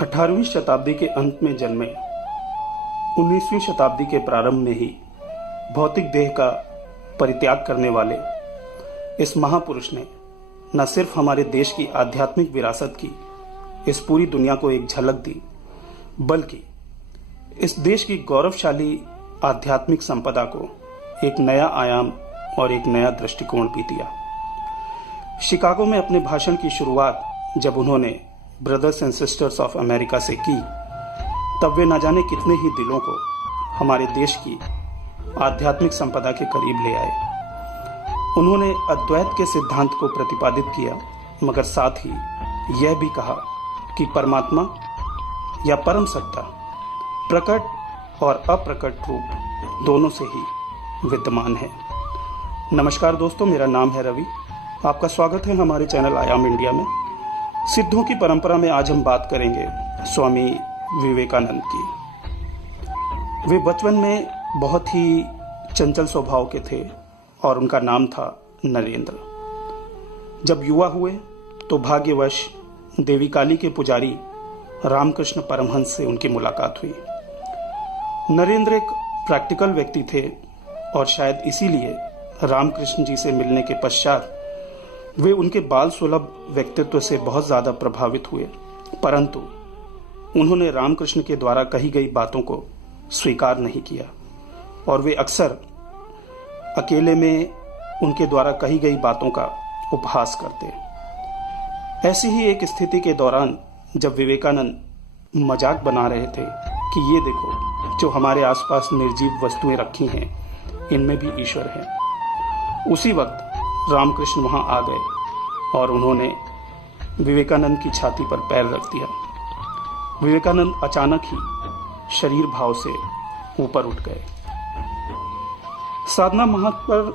18वीं शताब्दी के अंत में जन्मे 19वीं शताब्दी के प्रारंभ में ही भौतिक देह का परित्याग करने वाले इस महापुरुष ने न सिर्फ हमारे देश की आध्यात्मिक विरासत की इस पूरी दुनिया को एक झलक दी, बल्कि इस देश की गौरवशाली आध्यात्मिक संपदा को एक नया आयाम और एक नया दृष्टिकोण भी दिया। शिकागो में अपने भाषण की शुरुआत जब उन्होंने brothers and sisters of America से की, तब वे न जाने कितने ही दिलों को हमारे देश की आध्यात्मिक संपदा के करीब ले आए। उन्होंने अद्वैत के सिद्धांत को प्रतिपादित किया, मगर साथ ही यह भी कहा कि परमात्मा या परम सत्ता प्रकट और अप्रकट रूप दोनों से ही विद्यमान है। नमस्कार दोस्तों, मेरा नाम है रवि। आपका स्वागत है हमारे चैनल आयाम इंडिया में। सिद्धों की परंपरा में आज हम बात करेंगे स्वामी विवेकानंद की। वे बचपन में बहुत ही चंचल स्वभाव के थे और उनका नाम था नरेंद्र। जब युवा हुए तो भाग्यवश देवी काली के पुजारी रामकृष्ण परमहंस से उनकी मुलाकात हुई। नरेंद्र एक प्रैक्टिकल व्यक्ति थे और शायद इसीलिए रामकृष्ण जी से मिलने के पश्चात वे उनके बाल सुलभ व्यक्तित्व से बहुत ज़्यादा प्रभावित हुए, परंतु उन्होंने रामकृष्ण के द्वारा कही गई बातों को स्वीकार नहीं किया और वे अक्सर अकेले में उनके द्वारा कही गई बातों का उपहास करते। ऐसी ही एक स्थिति के दौरान जब विवेकानंद मजाक बना रहे थे कि ये देखो, जो हमारे आसपास निर्जीव वस्तुएं रखी हैं, इनमें भी ईश्वर है, उसी वक्त रामकृष्ण वहां आ गए और उन्होंने विवेकानंद की छाती पर पैर रख दिया। विवेकानंद अचानक ही शरीर भाव से ऊपर उठ गए। साधना मार्ग पर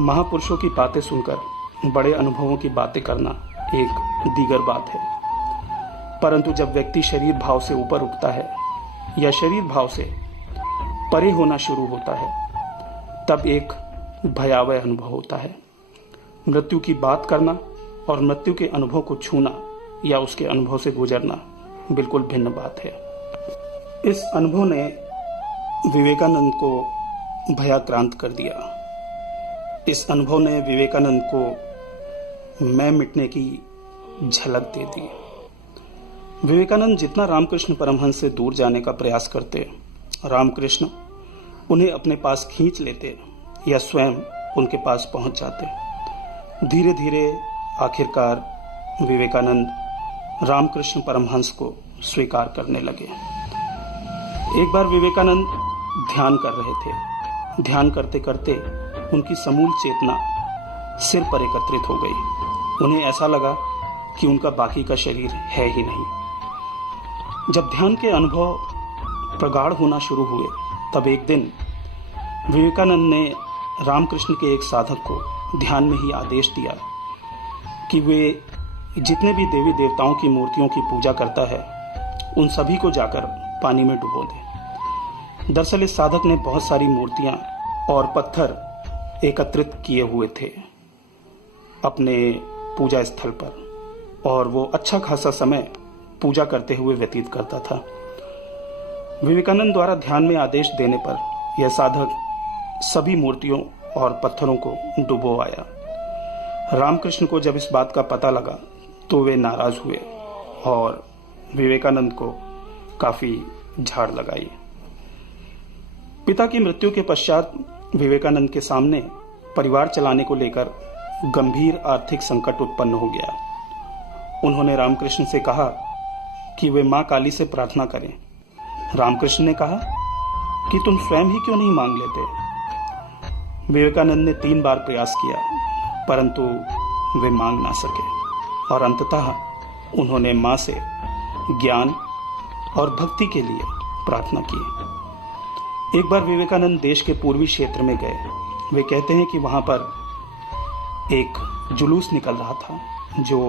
महापुरुषों की बातें सुनकर बड़े अनुभवों की बातें करना एक दीगर बात है, परंतु जब व्यक्ति शरीर भाव से ऊपर उठता है या शरीर भाव से परे होना शुरू होता है, तब एक भयावह अनुभव होता है। मृत्यु की बात करना और मृत्यु के अनुभव को छूना या उसके अनुभव से गुजरना बिल्कुल भिन्न बात है। इस अनुभव ने विवेकानंद को भयाक्रांत कर दिया। इस अनुभव ने विवेकानंद को मैं मिटने की झलक दे दी। विवेकानंद जितना रामकृष्ण परमहंस से दूर जाने का प्रयास करते, रामकृष्ण उन्हें अपने पास खींच लेते या स्वयं उनके पास पहुंच जाते। धीरे धीरे आखिरकार विवेकानंद रामकृष्ण परमहंस को स्वीकार करने लगे। एक बार विवेकानंद ध्यान कर रहे थे। ध्यान करते करते उनकी समूल चेतना सिर पर एकत्रित हो गई। उन्हें ऐसा लगा कि उनका बाकी का शरीर है ही नहीं। जब ध्यान के अनुभव प्रगाढ़ होना शुरू हुए, तब एक दिन विवेकानंद ने रामकृष्ण के एक साधक को ध्यान में ही आदेश दिया कि वे जितने भी देवी देवताओं की मूर्तियों की पूजा करता है, उन सभी को जाकर पानी में डुबो दे। दरअसल इस साधक ने बहुत सारी मूर्तियां और पत्थर एकत्रित किए हुए थे अपने पूजा स्थल पर, और वो अच्छा खासा समय पूजा करते हुए व्यतीत करता था। विवेकानंद द्वारा ध्यान में आदेश देने पर यह साधक सभी मूर्तियों और पत्थरों को डुबो आया। रामकृष्ण को जब इस बात का पता लगा तो वे नाराज हुए और विवेकानंद को काफी झाड़ लगाई। पिता की मृत्यु के पश्चात विवेकानंद के सामने परिवार चलाने को लेकर गंभीर आर्थिक संकट उत्पन्न हो गया। उन्होंने रामकृष्ण से कहा कि वे मां काली से प्रार्थना करें। रामकृष्ण ने कहा कि तुम स्वयं ही क्यों नहीं मांग लेते। विवेकानंद ने 3 बार प्रयास किया, परंतु वे मांग ना सके और अंततः उन्होंने मां से ज्ञान और भक्ति के लिए प्रार्थना की। एक बार विवेकानंद देश के पूर्वी क्षेत्र में गए। वे कहते हैं कि वहां पर एक जुलूस निकल रहा था जो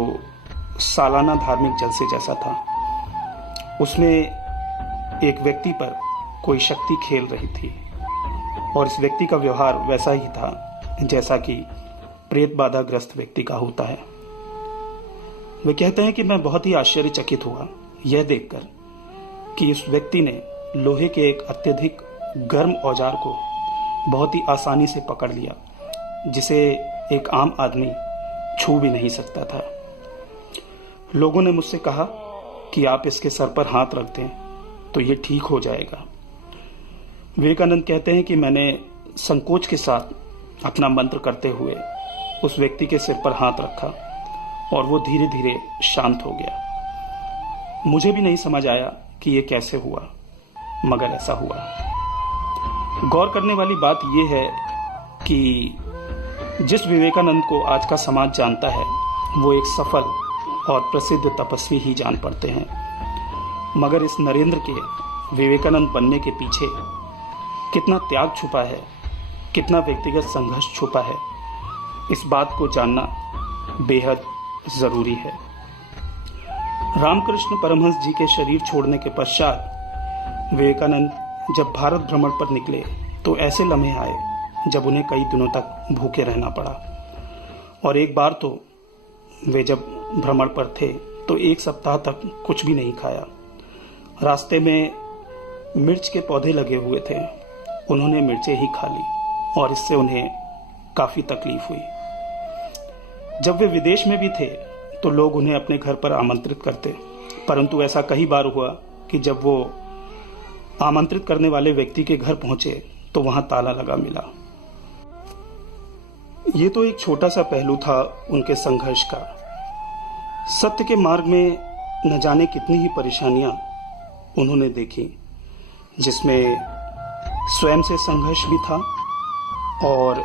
सालाना धार्मिक जलसे जैसा था। उसमें एक व्यक्ति पर कोई शक्ति खेल रही थी और इस व्यक्ति का व्यवहार वैसा ही था जैसा कि प्रेत बाधाग्रस्त व्यक्ति का होता है। वे कहते हैं कि मैं बहुत ही आश्चर्यचकित हुआ यह देखकर कि उस व्यक्ति ने लोहे के एक अत्यधिक गर्म औजार को बहुत ही आसानी से पकड़ लिया, जिसे एक आम आदमी छू भी नहीं सकता था। लोगों ने मुझसे कहा कि आप इसके सर पर हाथ रख दें तो ये ठीक हो जाएगा। विवेकानंद कहते हैं कि मैंने संकोच के साथ अपना मंत्र करते हुए उस व्यक्ति के सिर पर हाथ रखा और वो धीरे धीरे शांत हो गया। मुझे भी नहीं समझ आया कि ये कैसे हुआ, मगर ऐसा हुआ। गौर करने वाली बात यह है कि जिस विवेकानंद को आज का समाज जानता है वो एक सफल और प्रसिद्ध तपस्वी ही जान पड़ते हैं, मगर इस नरेंद्र के विवेकानंद बनने के पीछे कितना त्याग छुपा है, कितना व्यक्तिगत संघर्ष छुपा है, इस बात को जानना बेहद जरूरी है। रामकृष्ण परमहंस जी के शरीर छोड़ने के पश्चात विवेकानंद जब भारत भ्रमण पर निकले तो ऐसे लम्हे आए जब उन्हें कई दिनों तक भूखे रहना पड़ा। और एक बार तो वे जब भ्रमण पर थे तो एक सप्ताह तक कुछ भी नहीं खाया। रास्ते में मिर्च के पौधे लगे हुए थे, उन्होंने मिर्चें ही खा ली और इससे उन्हें काफ़ी तकलीफ हुई। जब वे विदेश में भी थे तो लोग उन्हें अपने घर पर आमंत्रित करते, परंतु ऐसा कई बार हुआ कि जब वो आमंत्रित करने वाले व्यक्ति के घर पहुंचे तो वहां ताला लगा मिला। ये तो एक छोटा सा पहलू था उनके संघर्ष का। सत्य के मार्ग में न जाने कितनी ही परेशानियां उन्होंने देखी, जिसमें स्वयं से संघर्ष भी था और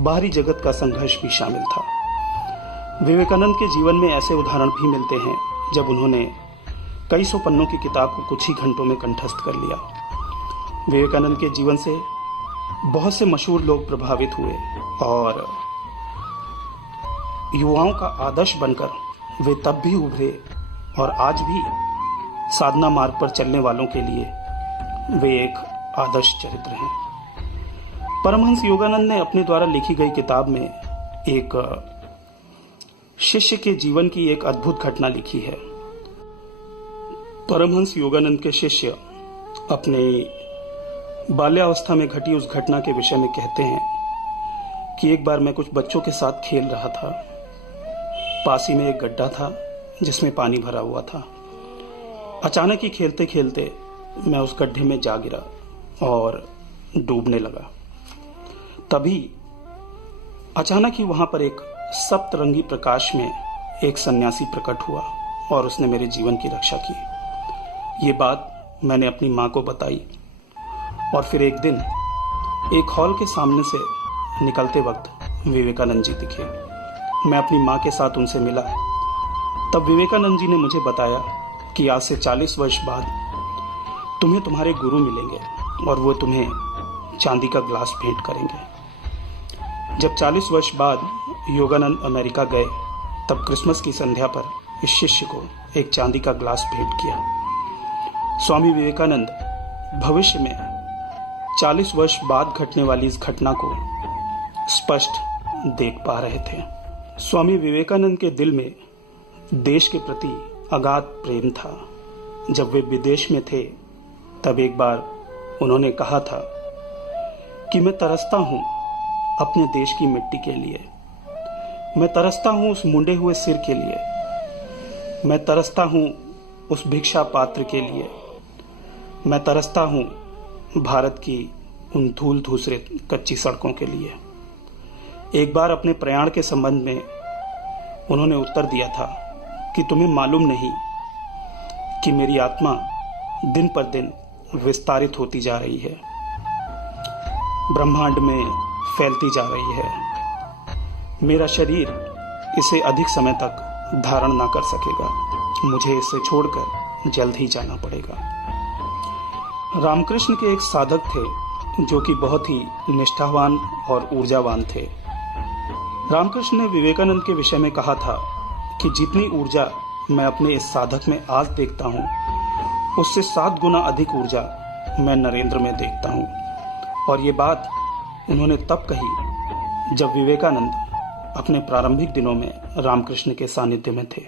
बाहरी जगत का संघर्ष भी शामिल था। विवेकानंद के जीवन में ऐसे उदाहरण भी मिलते हैं जब उन्होंने कई सौ पन्नों की किताब को कुछ ही घंटों में कंठस्थ कर लिया। विवेकानंद के जीवन से बहुत से मशहूर लोग प्रभावित हुए और युवाओं का आदर्श बनकर वे तब भी उभरे और आज भी साधना मार्ग पर चलने वालों के लिए वे एक आदर्श चरित्र हैं। परमहंस योगानंद ने अपने द्वारा लिखी गई किताब में एक शिष्य के जीवन की एक अद्भुत घटना लिखी है। परमहंस योगानंद के शिष्य अपने बाल्यावस्था में घटी उस घटना के विषय में कहते हैं कि एक बार मैं कुछ बच्चों के साथ खेल रहा था। पास ही में एक गड्ढा था जिसमें पानी भरा हुआ था। अचानक ही खेलते खेलते मैं उस गड्ढे में जा गिरा और डूबने लगा। तभी अचानक ही वहां पर एक सप्तरंगी प्रकाश में एक सन्यासी प्रकट हुआ और उसने मेरे जीवन की रक्षा की। ये बात मैंने अपनी माँ को बताई और फिर एक दिन एक हॉल के सामने से निकलते वक्त विवेकानंद जी दिखे। मैं अपनी माँ के साथ उनसे मिला। तब विवेकानंद जी ने मुझे बताया कि आज से 40 वर्ष बाद तुम्हें तुम्हारे गुरु मिलेंगे और वो तुम्हें चांदी का ग्लास भेंट करेंगे। जब 40 वर्ष बाद योगानंद अमेरिका गए तब क्रिसमस की संध्या पर इस शिष्य को एक चांदी का ग्लास भेंट किया। स्वामी विवेकानंद भविष्य में 40 वर्ष बाद घटने वाली इस घटना को स्पष्ट देख पा रहे थे। स्वामी विवेकानंद के दिल में देश के प्रति अगाध प्रेम था। जब वे विदेश में थे तब एक बार उन्होंने कहा था कि मैं तरसता हूं अपने देश की मिट्टी के लिए, मैं तरसता हूं उस मुंडे हुए सिर के लिए, मैं तरसता हूं उस भिक्षा पात्र के लिए, मैं तरसता हूं भारत की उन धूल धूसरित कच्ची सड़कों के लिए। एक बार अपने प्रयाण के संबंध में उन्होंने उत्तर दिया था कि तुम्हें मालूम नहीं कि मेरी आत्मा दिन पर दिन विस्तारित होती जा रही है, ब्रह्मांड में फैलती जा रही है। मेरा शरीर इसे अधिक समय तक धारण ना कर सकेगा, मुझे इसे छोड़कर जल्द ही जाना पड़ेगा। रामकृष्ण के एक साधक थे जो कि बहुत ही निष्ठावान और ऊर्जावान थे। रामकृष्ण ने विवेकानंद के विषय में कहा था कि जितनी ऊर्जा मैं अपने इस साधक में आज देखता हूँ उससे 7 गुना अधिक ऊर्जा मैं नरेंद्र में देखता हूँ। और ये बात उन्होंने तब कही जब विवेकानंद अपने प्रारंभिक दिनों में रामकृष्ण के सानिध्य में थे।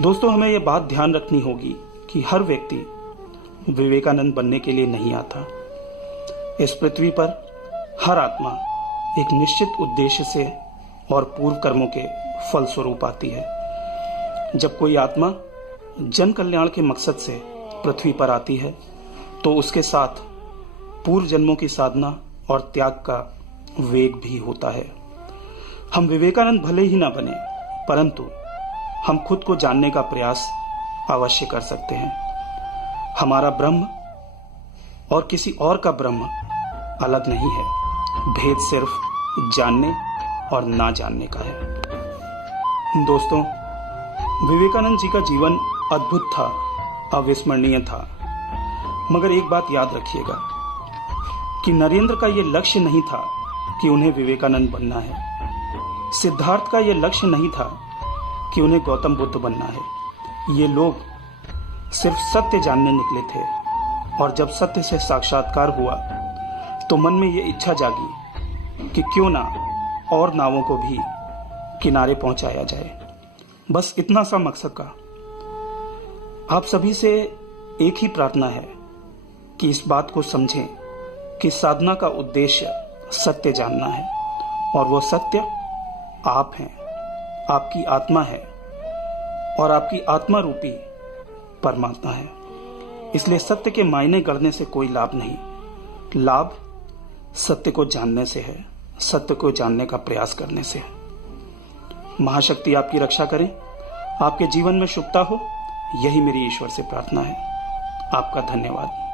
दोस्तों, हमें यह बात ध्यान रखनी होगी कि हर व्यक्ति विवेकानंद बनने के लिए नहीं आता। इस पृथ्वी पर हर आत्मा एक निश्चित उद्देश्य से और पूर्व कर्मों के फल स्वरूप आती है। जब कोई आत्मा जन कल्याण के मकसद से पृथ्वी पर आती है तो उसके साथ पूर्व जन्मों की साधना और त्याग का वेग भी होता है। हम विवेकानंद भले ही ना बने, परंतु हम खुद को जानने का प्रयास अवश्य कर सकते हैं। हमारा ब्रह्म और किसी और का ब्रह्म अलग नहीं है, भेद सिर्फ जानने और ना जानने का है। दोस्तों, विवेकानंद जी का जीवन अद्भुत था, अविस्मरणीय था। मगर एक बात याद रखिएगा कि नरेंद्र का यह लक्ष्य नहीं था कि उन्हें विवेकानंद बनना है। सिद्धार्थ का यह लक्ष्य नहीं था कि उन्हें गौतम बुद्ध बनना है। ये लोग सिर्फ सत्य जानने निकले थे, और जब सत्य से साक्षात्कार हुआ तो मन में ये इच्छा जागी कि क्यों ना और नावों को भी किनारे पहुंचाया जाए। बस इतना सा मकसद का। आप सभी से एक ही प्रार्थना है कि इस बात को समझें कि साधना का उद्देश्य सत्य जानना है, और वो सत्य आप हैं, आपकी आत्मा है, और आपकी आत्मा रूपी परमात्मा है। इसलिए सत्य के मायने करने से कोई लाभ नहीं, लाभ सत्य को जानने से है, सत्य को जानने का प्रयास करने से है। महाशक्ति आपकी रक्षा करे, आपके जीवन में शुभता हो, यही मेरी ईश्वर से प्रार्थना है। आपका धन्यवाद।